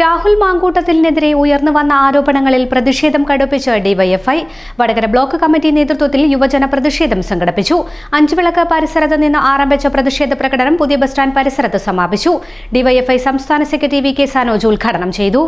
രാഹുൽ മാങ്കൂട്ടത്തിനെതിരെ ഉയർന്നു വന്ന ആരോപണങ്ങളിൽ പ്രതിഷേധം കടുപ്പിച്ച് ഡിവൈഎഫ്ഐ. വടകര ബ്ലോക്ക് കമ്മിറ്റി നേതൃത്വത്തിൽ യുവജന പ്രതിഷേധം സംഘടിപ്പിച്ചു. അഞ്ചുവിളക്ക് പരിസരത്ത് നിന്ന് ആരംഭിച്ച പ്രതിഷേധ പ്രകടനം പുതിയ ബസ് സ്റ്റാൻഡ് പരിസരത്ത് സമാപിച്ചു. ഡിവൈഎഫ്ഐ സംസ്ഥാന സെക്രട്ടറി വി കെ സനോജ് ഉദ്ഘാടനം ചെയ്തു.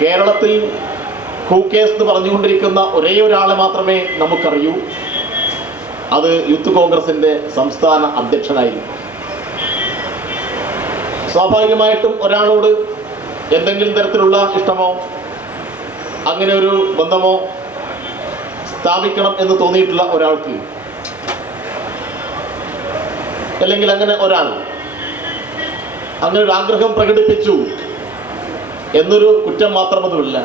കേരളത്തിൽ ഹൂക്കേസ് എന്ന് പറഞ്ഞുകൊണ്ടിരിക്കുന്ന ഒരേ ഒരാളെ മാത്രമേ നമുക്കറിയൂ. അത് യൂത്ത് കോൺഗ്രസിന്റെ സംസ്ഥാന അധ്യക്ഷനായിരുന്നു. സ്വാഭാവികമായിട്ടും ഒരാളോട് എന്തെങ്കിലും തരത്തിലുള്ള ഇഷ്ടമോ അങ്ങനെ ഒരു ബന്ധമോ സ്ഥാപിക്കണം എന്ന് തോന്നിയിട്ടുള്ള ഒരാൾക്ക്, അല്ലെങ്കിൽ അങ്ങനെ ഒരാൾ അങ്ങനെ ഒരു ആഗ്രഹം പ്രകടിപ്പിച്ചു എന്നൊരു കുറ്റം മാത്രമൊന്നുമില്ല.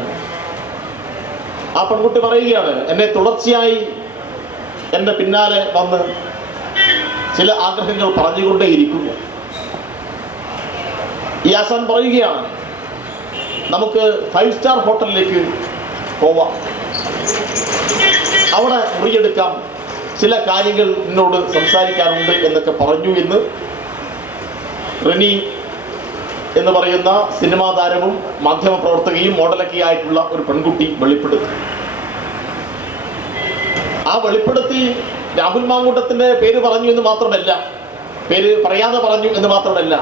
ആ പെൺകുട്ടി പറയുകയാണ്, എന്നെ തുടർച്ചയായി എൻ്റെ പിന്നാലെ വന്ന് ചില ആഗ്രഹങ്ങൾ പറഞ്ഞുകൊണ്ടേയിരിക്കുന്നു. ഈ ആസാൻ പറയുകയാണ്, നമുക്ക് 5 സ്റ്റാർ ഹോട്ടലിലേക്ക് പോവാം, അവിടെ മുറിയെടുക്കാം, ചില കാര്യങ്ങൾ എന്നോട് സംസാരിക്കാനുണ്ട് എന്നൊക്കെ പറഞ്ഞു എന്ന് റിനി എന്ന് പറയുന്ന സിനിമാ താരവും മാധ്യമപ്രവർത്തകയും മോഡലൊക്കെ ആയിട്ടുള്ള ഒരു പെൺകുട്ടി വെളിപ്പെടുത്തി. ആ വെളിപ്പെടുത്തി രാഹുൽ മാങ്കൂട്ടത്തിന്റെ പേര് പറഞ്ഞു എന്ന് മാത്രമല്ല, പേര് പറയാതെ പറഞ്ഞു എന്ന് മാത്രമല്ല,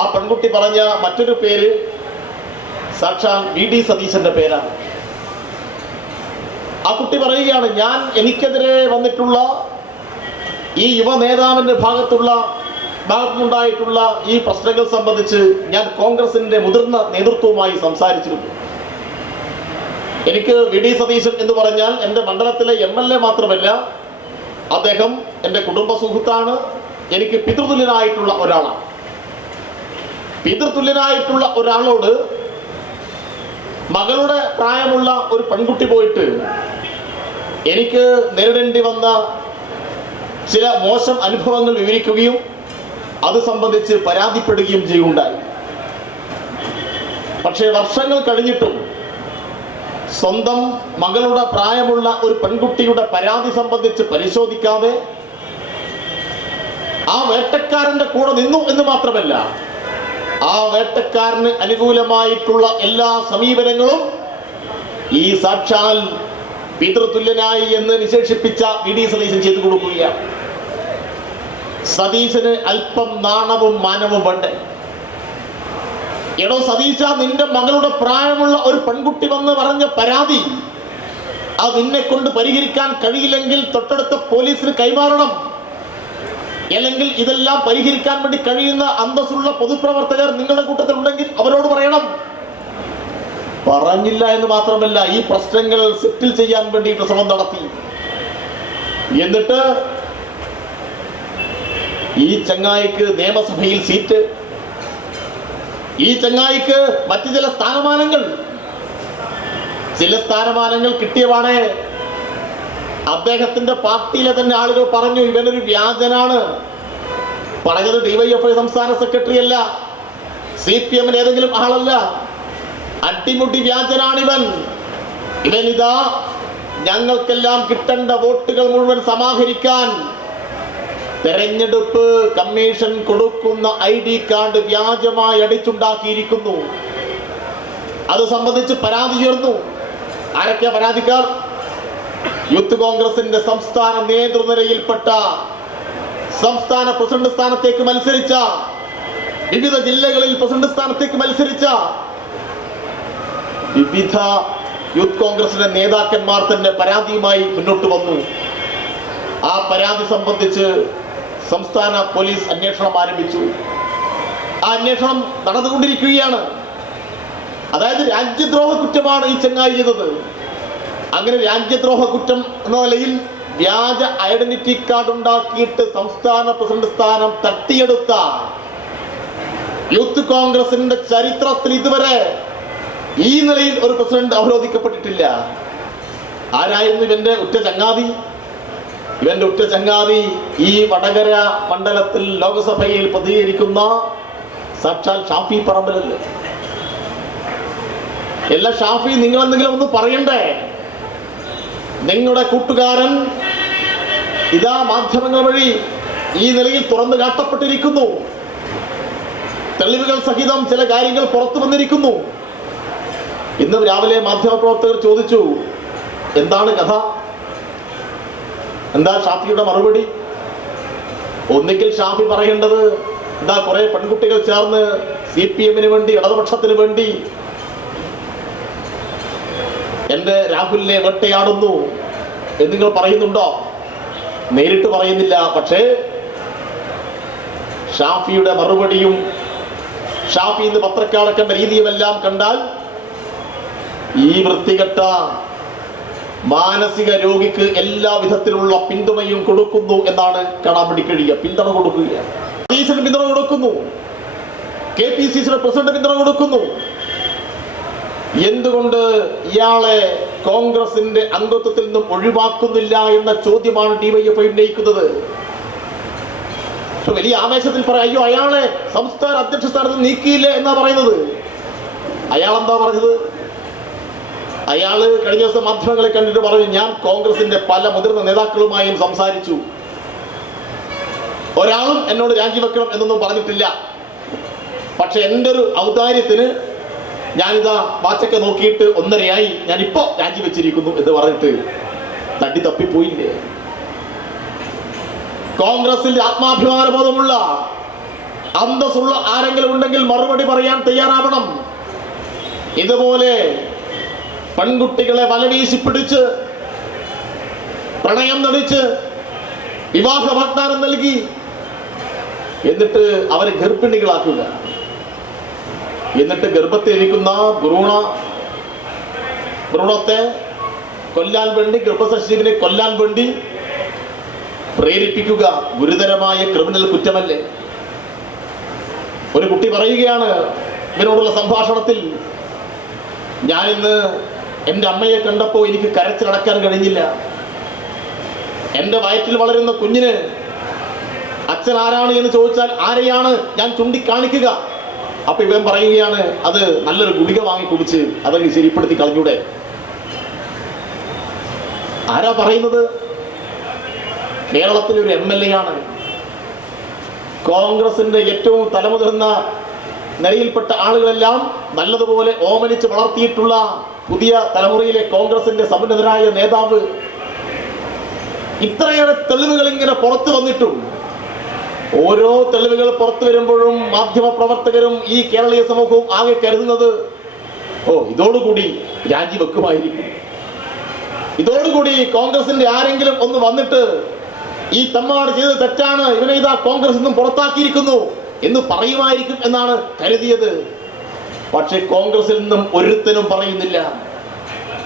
ആ പെൺകുട്ടി പറഞ്ഞ മറ്റൊരു പേര് സാക്ഷാൽ VD സതീശന്റെ പേരാണ്. ആ കുട്ടി പറയുകയാണ്, എനിക്കെതിരെ വന്നിട്ടുള്ള ഈ യുവ നേതാവിന്റെ ഭാഗത്തുനിന്നുണ്ടായിട്ടുള്ള ഈ പ്രശ്നങ്ങൾ സംബന്ധിച്ച് ഞാൻ കോൺഗ്രസിന്റെ മുതിർന്ന നേതൃത്വവുമായി സംസാരിച്ചിരുന്നു. എനിക്ക് VD സതീശൻ എന്ന് പറഞ്ഞാൽ എൻ്റെ മണ്ഡലത്തിലെ MLA മാത്രമല്ല, അദ്ദേഹം എൻ്റെ കുടുംബ സുഹൃത്താണ്, എനിക്ക് പിതൃതുല്യനായിട്ടുള്ള ഒരാളാണ്. പിതൃതുല്യനായിട്ടുള്ള ഒരാളോട് മകളുടെ പ്രായമുള്ള ഒരു പെൺകുട്ടി പോയിട്ട് എനിക്ക് നേരിടേണ്ടി വന്ന ചില മോശം അനുഭവങ്ങൾ വിവരിക്കുകയും അത് സംബന്ധിച്ച് പരാതിപ്പെടുകയും ചെയ്യുകയുണ്ടായി. പക്ഷേ വർഷങ്ങൾ കഴിഞ്ഞിട്ടും സ്വന്തം മകളുടെ പ്രായമുള്ള ഒരു പെൺകുട്ടിയുടെ പരാതി സംബന്ധിച്ച് പരിശോധിക്കാതെ ആ വേട്ടക്കാരന്റെ കൂടെ നിന്നു എന്ന് മാത്രമല്ല, ആ വേട്ടക്കാരന് അനുകൂലമായിട്ടുള്ള എല്ലാ സമീപനങ്ങളും ഈ സാക്ഷാൽ പിതൃതുല്യനായി എന്ന് വിശേഷിപ്പിച്ച VD സതീശൻ ചെയ്തു കൊടുക്കുകയാണ്. സതീശന് അല്പം നാണവും മാനവും വേണ്ടേ? എടോ സതീശ, നിന്റെ മകളുടെ പ്രായമുള്ള ഒരു പെൺകുട്ടി വന്ന് പറഞ്ഞ പരാതി അത് നിന്നെ കൊണ്ട് പരിഹരിക്കാൻ കഴിയില്ലെങ്കിൽ തൊട്ടടുത്ത പോലീസിന് കൈമാറണം. അല്ലെങ്കിൽ ഇതെല്ലാം പരിഹരിക്കാൻ വേണ്ടി കഴിയുന്ന അന്തസ്സുള്ള പൊതുപ്രവർത്തകർ നിങ്ങളുടെ കൂട്ടത്തിൽ ഉണ്ടെങ്കിൽ അവരോട് പറയണം. പറഞ്ഞില്ല എന്ന് മാത്രമല്ല, ഈ പ്രശ്നങ്ങൾ സെറ്റിൽ ചെയ്യാൻ വേണ്ടിയിട്ട് ശ്രമം നടത്തി. എന്നിട്ട് ഈ ചങ്ങായിക്ക് നിയമസഭയിൽ സീറ്റ്, ഈ ചങ്ങായിക്ക് മറ്റു ചില സ്ഥാനമാനങ്ങൾ കിട്ടിയവാണേ അദ്ദേഹത്തിന്റെ പാർട്ടിയിലെ തന്നെ ആളുകൾ പറഞ്ഞു ഇവനൊരു വ്യാജനാണ്. പറഞ്ഞത് ഡിവൈഎഫ്ഐ സംസ്ഥാന സെക്രട്ടറി അല്ല, CPM ഏതെങ്കിലും ആളല്ല, അട്ടിമുട്ടി വ്യാജനാണ് ഇവൻ. ഇവനിതാ ഞങ്ങൾക്കെല്ലാം കിട്ടേണ്ട വോട്ടുകൾ മുഴുവൻ സമാഹരിക്കാൻ തെരഞ്ഞെടുപ്പ് കമ്മീഷൻ കൊടുക്കുന്ന ID കാർഡ് വ്യാജമായി അടിച്ചുണ്ടാക്കിയിരിക്കുന്നു. അത് സംബന്ധിച്ച് പരാതി ഉയർന്നു. ആരൊക്കെയാ പരാതിക്കാർ? യൂത്ത് കോൺഗ്രസിന്റെ സംസ്ഥാന നേതൃനിരയിൽപ്പെട്ട, സംസ്ഥാന പ്രസിഡന്റ് സ്ഥാനത്തേക്ക് മത്സരിച്ച, വിവിധ ജില്ലകളിൽ പ്രസിഡന്റ് സ്ഥാനത്തേക്ക് മത്സരിച്ച വിവിധ യൂത്ത് കോൺഗ്രസിന്റെ നേതാക്കന്മാർ തന്നെ പരാതിയുമായി മുന്നോട്ട് വന്നു. ആ പരാതി സംബന്ധിച്ച് സംസ്ഥാന പോലീസ് അന്വേഷണം ആരംഭിച്ചു. ആ അന്വേഷണം നടന്നുകൊണ്ടിരിക്കുകയാണ്. അതായത് രാജ്യദ്രോഹ കുറ്റമാണ് ഈ ചങ്ങായി ചെയ്തത്. അങ്ങനെ രാജ്യദ്രോഹ കുറ്റം എന്ന നിലയിൽ വ്യാജ ഐഡന്റിറ്റി കാർഡ് ഉണ്ടാക്കിയിട്ട് സംസ്ഥാന പ്രസിഡന്റ് സ്ഥാനം തട്ടിയെടുത്ത യൂത്ത് കോൺഗ്രസിന്റെ ചരിത്രത്തിൽ ഇതുവരെ ഈ നിലയിൽ ഒരു പ്രസിഡന്റ് അവരോധിക്കപ്പെട്ടിട്ടില്ല. ആരായിരുന്നു ഇവന്റെ ഉറ്റ ചങ്ങാതി? ഇവന്റെ ഉറ്റ ചങ്ങാതി ഈ വടകര മണ്ഡലത്തിൽ ലോകസഭയിൽ പ്രതികരിക്കുന്ന സാക്ഷാൽ ഷാഫി പറമ്പിലല്ലേ. എല്ലാ ഷാഫി, നിങ്ങൾ എന്തെങ്കിലും ഒന്ന് പറയണ്ടേ? നിങ്ങളുടെ കൂട്ടുകാരൻ ഇതാ മാധ്യമങ്ങൾ വഴി ഈ നിലയിൽ തുറന്നു കാട്ടപ്പെട്ടിരിക്കുന്നു. തെളിവുകൾ സഹിതം ചില കാര്യങ്ങൾ പുറത്തു വന്നിരിക്കുന്നു. ഇന്ന് രാവിലെ മാധ്യമപ്രവർത്തകർ ചോദിച്ചു, എന്താണ് കഥ? എന്താ ഷാഫിയുടെ മറുപടി? ഒന്നിക്കൽ ഷാഫി പറയേണ്ടത്, എന്താ കുറെ പെൺകുട്ടികൾ ചേർന്ന് CPM-ന് വേണ്ടി, ഇടതുപക്ഷത്തിന് വേണ്ടി എന്റെ രാഹുലിനെ വേട്ടയാടുന്നു എന്ന് നിങ്ങൾ പറയുന്നുണ്ടോ? നേരിട്ട് പറയുന്നില്ല. പക്ഷേ ഷാഫിയുടെ മറുപടിയും ഷാഫി ഇന്ന് പത്രക്കാളക്കേണ്ട രീതിയുമെല്ലാം കണ്ടാൽ ഈ വൃത്തികെട്ട മാനസിക രോഗിക്ക് എല്ലാ വിധത്തിലുള്ള പിന്തുണയും കൊടുക്കുന്നു എന്നാണ് കാണാൻ വേണ്ടി കഴിയുക. പിന്തുണ കൊടുക്കുകയാണ്. പിന്തുണ കൊടുക്കുന്നു, KPCCയുടെ പ്രസിഡന്റ് പിന്തുണ കൊടുക്കുന്നു. എന്തുകൊണ്ട് ഇയാളെ കോൺഗ്രസിന്റെ അംഗത്വത്തിൽ നിന്നും ഒഴിവാക്കുന്നില്ല എന്ന ചോദ്യമാണ് DYFI ഉന്നയിക്കുന്നത്. വലിയ ആവേശത്തിൽ പറയാം, അയ്യോ അയാളെ സംസ്ഥാന അധ്യക്ഷ സ്ഥാനത്ത് നീക്കിയില്ലേ എന്നാ പറയുന്നത്. അയാളെന്താ പറഞ്ഞത്? അയാള് കഴിഞ്ഞ ദിവസം മാധ്യമങ്ങളെ കണ്ടിട്ട് പറഞ്ഞു, ഞാൻ കോൺഗ്രസിന്റെ പല മുതിർന്ന നേതാക്കളുമായും സംസാരിച്ചു, ഒരാളും എന്നോട് രാജിവെക്കണം എന്നൊന്നും പറഞ്ഞിട്ടില്ല. പക്ഷെ എൻ്റെ ഒരു ഔദാര്യത്തിന് ഞാനിതാ വാച്ചൊക്കെ നോക്കിയിട്ട് 1.5 ഞാനിപ്പോ രാജിവെച്ചിരിക്കുന്നു എന്ന് പറഞ്ഞിട്ട് തട്ടി തപ്പിപ്പോയില്ലേ? കോൺഗ്രസിൽ ആത്മാഭിമാന ബോധമുള്ള, അന്തസ്സുള്ള ആരെങ്കിലും ഉണ്ടെങ്കിൽ മറുപടി പറയാൻ തയ്യാറാവണം. ഇതുപോലെ പെൺകുട്ടികളെ വലവീശി പിടിച്ച് പ്രണയം നടിച്ച് വിവാഹ വാഗ്ദാനം നൽകി എന്നിട്ട് അവരെ ഗർഭിണികളാക്കുക, എന്നിട്ട് ഗർഭത്തിലിരിക്കുന്ന ഭ്രൂണത്തെ കൊല്ലാൻ വേണ്ടി, ഗർഭസശിശുവിനെ കൊല്ലാൻ വേണ്ടി പ്രേരിപ്പിക്കുക ഗുരുതരമായ ക്രിമിനൽ കുറ്റമല്ലേ? ഒരു കുട്ടി പറയുകയാണ് ഇവരോടുള്ള സംഭാഷണത്തിൽ, ഞാനിന്ന് എൻ്റെ അമ്മയെ കണ്ടപ്പോൾ എനിക്ക് കരച്ചിലടക്കാൻ കഴിഞ്ഞില്ല. എൻ്റെ വയറ്റിൽ വളരുന്ന കുഞ്ഞിന് അച്ഛൻ ആരാണ് എന്ന് ചോദിച്ചാൽ ആരെയാണ് ഞാൻ ചൂണ്ടിക്കാണിക്കുക? അപ്പൊ ഇവൻ പറയുകയാണ്, അത് നല്ലൊരു ഗുളിക വാങ്ങി കുടിച്ച് അതങ്ങ് ശരിപ്പെടുത്തി കളഞ്ഞൂടെ. ആരാ പറയുന്നത്? കേരളത്തിലെ ഒരു MLA ആണ്. കോൺഗ്രസിന്റെ ഏറ്റവും തലമുതിർന്ന നിലയിൽപ്പെട്ട ആളുകളെല്ലാം നല്ലതുപോലെ ഓമനിച്ച് വളർത്തിയിട്ടുള്ള പുതിയ തലമുറയിലെ കോൺഗ്രസിന്റെ സമുന്നതനായ നേതാവ്. ഇത്രയേറെ തെളിവുകൾ ഇങ്ങനെ പുറത്തു വന്നിട്ടും ഓരോ തെളിവുകൾ പുറത്തു വരുമ്പോഴും മാധ്യമ പ്രവർത്തകരും ഈ കേരളീയ സമൂഹവും ആകെ കരുതുന്നത്, ഇതോടുകൂടി രാജിവെക്കുമായിരിക്കും, ഇതോടുകൂടി കോൺഗ്രസിന്റെ ആരെങ്കിലും ഒന്ന് വന്നിട്ട് ഈ തമ്മാട് ചെയ്ത് തെറ്റാണ്, ഇവനെ ഇതാ കോൺഗ്രസ് നിന്നും പുറത്താക്കിയിരിക്കുന്നു എന്ന് പറയുമായിരിക്കും എന്നാണ് കരുതിയത്. പക്ഷെ കോൺഗ്രസിൽ നിന്നും ഒരുത്തനും പറയുന്നില്ല.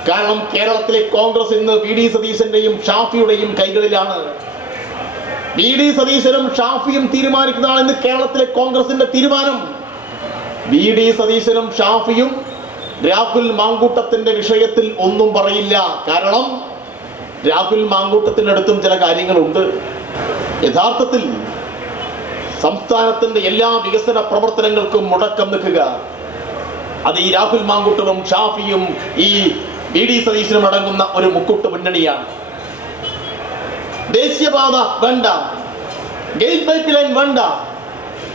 കാരണം കേരളത്തിലെ കോൺഗ്രസ് ഇന്ന് VD സതീശന്റെയും ഷാഫിയുടെയും കൈകളിലാണ്. VD സതീശനും ഷാഫിയും തീരുമാനിക്കുന്നതാണ് ഇന്ന് കേരളത്തിലെ കോൺഗ്രസിന്റെ തീരുമാനം. VD സതീശനും ഷാഫിയും രാഹുൽ മാങ്കൂട്ടത്തിന്റെ വിഷയത്തിൽ ഒന്നും പറയില്ല. കാരണം രാഹുൽ മാങ്കൂട്ടത്തിനടുത്തും ചില കാര്യങ്ങളുണ്ട്. യഥാർത്ഥത്തിൽ സംസ്ഥാനത്തിന്റെ എല്ലാ വികസന പ്രവർത്തനങ്ങൾക്കും മുടക്കം നിൽക്കുക അത് ഈ രാഹുൽ മാങ്കൂട്ടവും ഷാഫിയും ഈ VD സതീശനും അടങ്ങുന്ന ഒരു മുക്കൂട്ട് മുന്നണിയാണ്. ദേശീയപാത വേണ്ട, ഗെയിൽ പൈപ്പ് ലൈൻ വേണ്ട,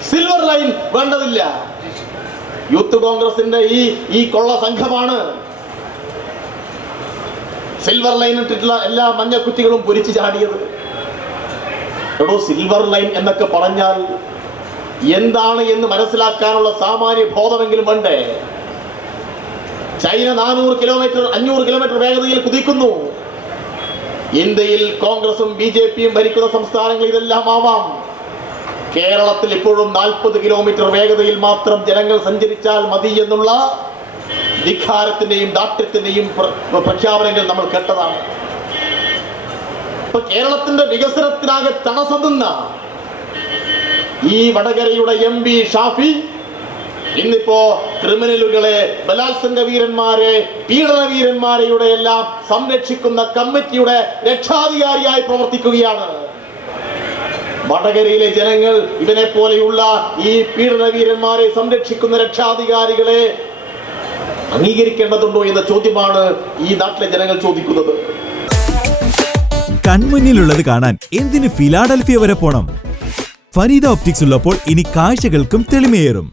സിൽവർ ലൈൻ വേണ്ടതില്ല. യൂത്ത് കോൺഗ്രസിന്റെ ഈ കൊള്ള സംഘമാണ് സിൽവർ ലൈൻ ഇട്ടിട്ടുള്ള എല്ലാ മഞ്ഞക്കുറ്റികളും പൊരിച്ചു ചാടിയത്. എടോ, സിൽവർ ലൈൻ എന്നൊക്കെ പറഞ്ഞാൽ എന്താണ് എന്ന് മനസ്സിലാക്കാനുള്ള സാമാന്യ ബോധമെങ്കിലും വേണ്ടേ? ചൈന 400 കിലോമീറ്റർ 500 കിലോമീറ്റർ വേഗതയിൽ കുതിക്കുന്നു. ഇന്ത്യയിൽ കോൺഗ്രസും BJPയും ഭരിക്കുന്ന സംസ്ഥാനങ്ങൾ ഇതെല്ലാം ആവാം. കേരളത്തിൽ ഇപ്പോഴും 40 കിലോമീറ്റർ വേഗതയിൽ മാത്രം ജനങ്ങൾ സഞ്ചരിച്ചാൽ മതി എന്നുള്ള ധിക്കാരത്തിന്റെയും ദാഷ്ട്യത്തിന്റെയും പ്രഖ്യാപനങ്ങൾ നമ്മൾ കേട്ടതാണ്. ഇപ്പൊ കേരളത്തിന്റെ വികസനത്തിനാകെ തടസ്സം നിന്ന ഈ വടകരയുടെ MP ഷാഫി ഇന്നിപ്പോ ക്രിമിനലുകളെ, ബലാത്സംഗ വീരന്മാരെ, പീഡന വീരന്മാരെയുടെ എല്ലാം സംരക്ഷിക്കുന്ന കമ്മിറ്റിയുടെ രക്ഷാധികാരിയായി പ്രവർത്തിക്കുകയാണ്. വടകരയിലെ ജനങ്ങൾ ഇവനെ പോലെയുള്ള ഈ പീഡന വീരന്മാരെ സംരക്ഷിക്കുന്ന രക്ഷാധികാരികളെ അംഗീകരിക്കേണ്ടതുണ്ടോ എന്ന ചോദ്യമാണ് ഈ നാട്ടിലെ ജനങ്ങൾ ചോദിക്കുന്നത്. കൺമുന്നിലുള്ളത് കാണാൻ എന്തിന് ഫിലാഡൽഫിയ വരെ പോണം? ഫരീദ ഓപ്റ്റിക്സ് ഉള്ളപ്പോൾ ഇനി കാഴ്ചകൾക്കും തെളിമയേറും.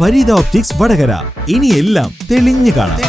ഫരീദ ഓപ്റ്റിക്സ് വടകര, ഇനി എല്ലാം തെളിഞ്ഞു കാണാം.